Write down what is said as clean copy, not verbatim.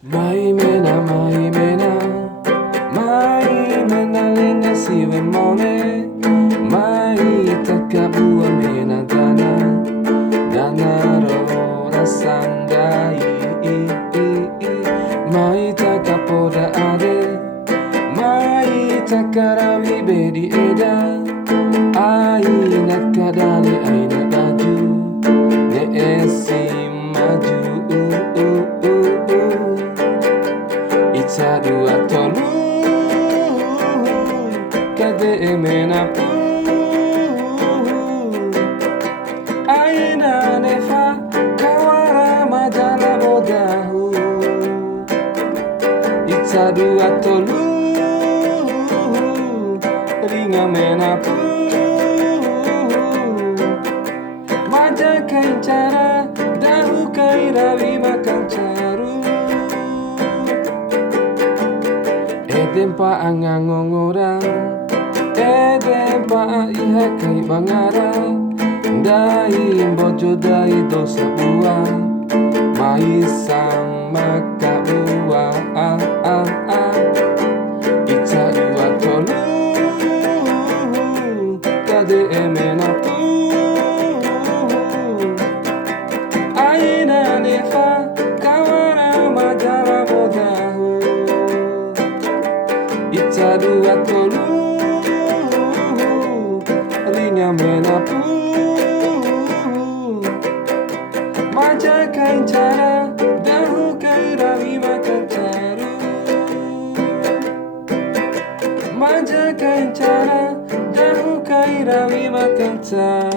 Mai mena, linda si bemone, mai takabua mena dana rora sandai, mai takapoda ade, mai takarawi bedi eda, ai nakadali ai nadaju, ne esi maju. Ita dua tolu kade emenapu aina nefa kawara majala bodahu. Ita dua tolu ringa menapu maja kain cara dahu kai rawi makan caru. Edempa angangong orang, edempa iha kai bangarang, dai bojo dai dosa buang, mai sang maka buang. Ita dua tolu kade emenapu aina nefa kawara majala bodahu. Ita dua tolu ringa menapu maja kain cara dahu kai rawi makan caru. Maja kain cara dahu kai rawi makan caru.